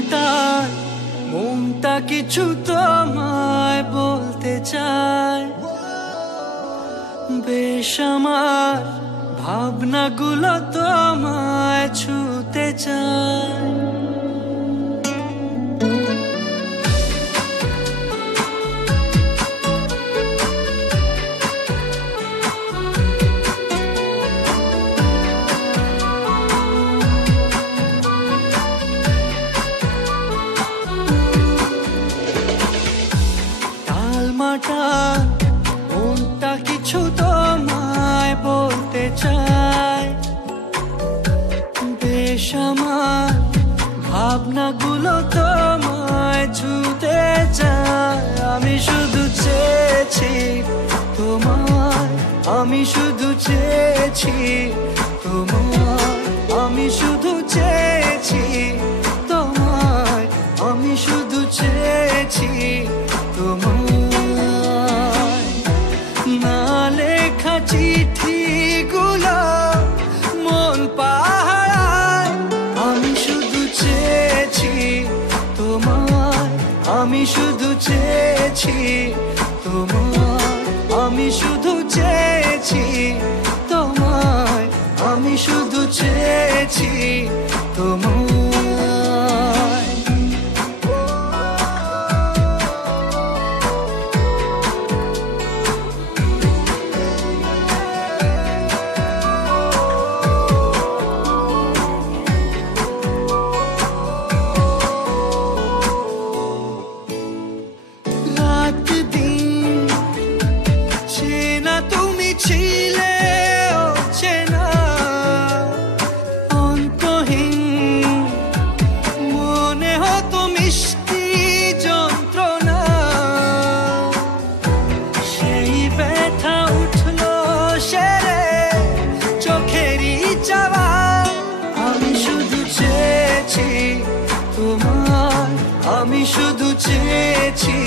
মাটায় মনটা কিছু তোমায় বলতে চায়। বেশ আমার ভাবনাগুলো তোমায় ছুতে চায়। মনটা কিছু তোমায় বলতে চায়। বেশ আমার ভাবনাগুলো তোমায় ছুতে চায়। আমি শুধু চেয়েছি তোমায়, আমি শুধু চেয়েছি তোমায়, আমি শুধু চেয়েছি তোমায়, আমি শুধু চেয়েছি তোমায়। চিঠিগুলো মন পাহারায়, আমি শুধু চেয়েছি তোমায়, আমি শুধু চেয়েছি তোমায়, আমি শুধু চেয়েছি তোমায়, আমি শুধু চেয়েছি তোমায়। ছিলে অচেনা অন্তহীন, মনে হতো মিষ্টি যন্ত্রণা। সেই ব্যথা উঠলো সেরে চোখেরই চাওয়া। আমি শুধু চেয়েছি তোমায়, আমি শুধু চেয়েছি